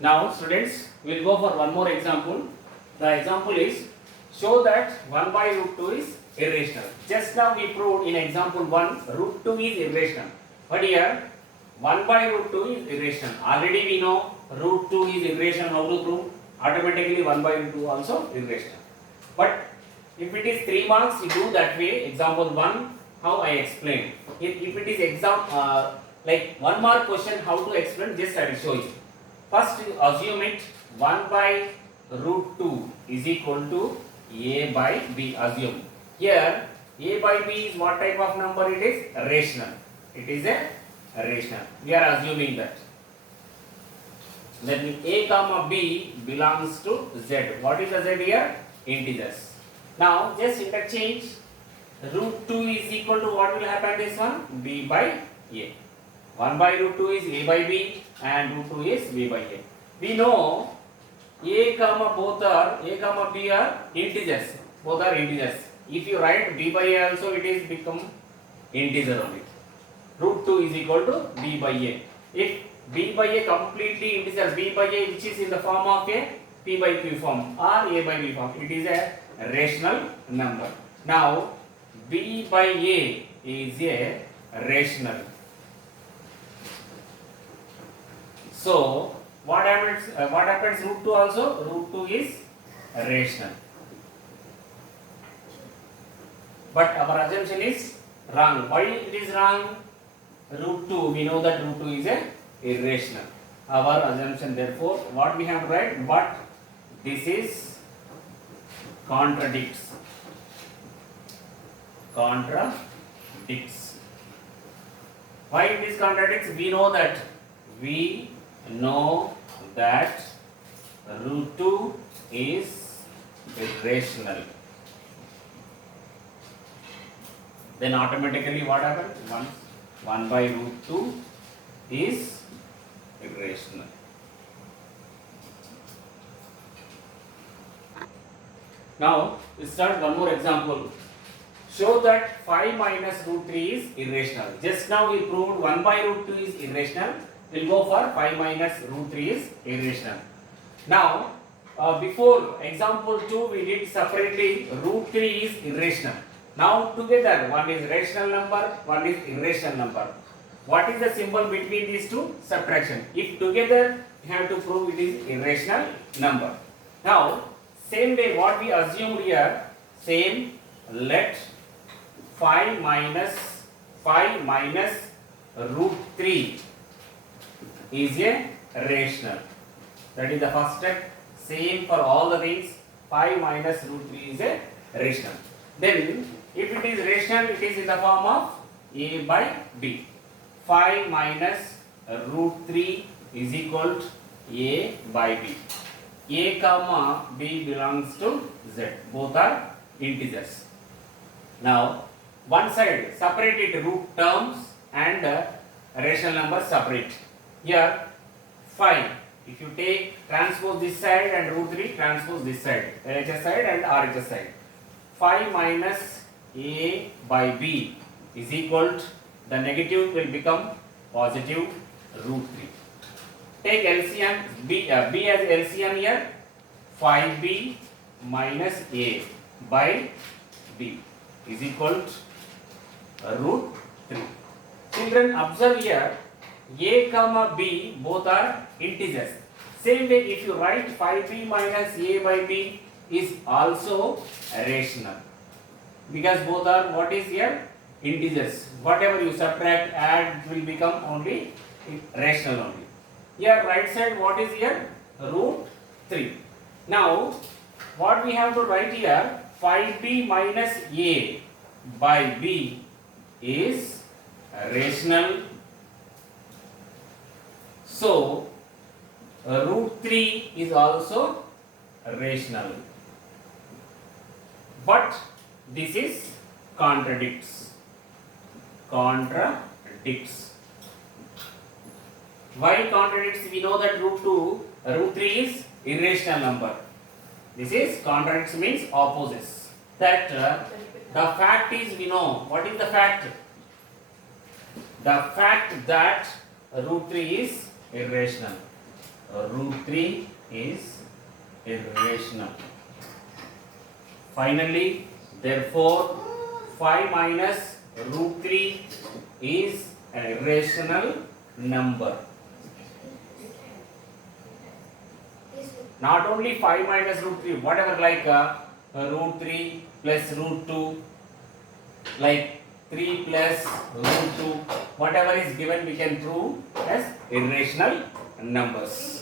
Now students, we will go for one more example. The example is, show that 1 by root 2 is irrational. Just now we proved in example 1 root 2 is irrational. But here 1 by root 2 is irrational. Already we know root 2 is irrational. How to prove? Automatically 1 by root 2 also irrational. But if it is 3 marks, you do that way. Example 1, how I explain. If it is like 1 mark question, how to explain, just I will show you. First you assume it 1 by root 2 is equal to a by b. Assume. Here a by b is what type of number it is? Rational. It is a rational. We are assuming that. Then a comma b belongs to z. What is the z here? Integers. Now just interchange. Root 2 is equal to what will happen this one? B by a. 1 by root 2 is a by b and root 2 is b by a. We know a comma b are integers. Both are integers. If you write b by a also, it is become integer only. Root 2 is equal to b by a. If b by a completely integer, b by a which is in the form of a p by q form or a by b form, it is a rational number. Now b by a is a rational. So what happens root 2 also? Root 2 is rational. But our assumption is wrong. Why it is wrong? Root 2, we know that root 2 is a irrational. Our assumption, therefore, what we have read, but this is contradicts. Why it is contradicts? We know that root 2 is irrational. Then automatically what happens? 1 by root 2 is irrational. Now we start one more example. Show that 5 minus root 3 is irrational. Just now we proved 1 by root 2 is irrational. We'll go for 5 minus root 3 is irrational. Now before example 2 we did separately root 3 is irrational. Now together one is rational number, one is irrational number. What is the symbol between these two? Subtraction. If together you have to prove it is irrational number. Now same way what we assumed here, same, let 5 minus root 3 is a rational. That is the first step. Same for all the things. 5 minus root 3 is a rational. Then if it is rational, it is in the form of a by b. 5 minus root 3 is equal to a by b. A comma b belongs to z. Both are integers. Now one side separate it, root terms and rational numbers separate. Here 5. If you take transpose this side and root 3 transpose this side, LHS side and RHS side. 5 minus a by b is equal to, the negative will become positive root 3. Take LCM, b as LCM here. 5b minus a by b is equal to root 3. Children, observe here, a comma b both are integers. Same way if you write 5b minus a by b is also rational. Because both are what is here? Integers. Whatever you subtract, add will become only rational only. Here right side what is here? Root 3. Now what we have to write here? 5b minus a by b is rational. So root 3 is also rational. But this is contradicts. Why contradicts? We know that root 3 is irrational number. This is contradicts means opposes. That the fact is, we know what is the fact? The fact that root 3 is irrational. Root root 3 is irrational. Finally, therefore, 5 minus root 3 is an irrational number. Not only 5 minus root 3, whatever like root 3 plus root 2, like 3 plus root 2, whatever is given we can prove as irrational numbers.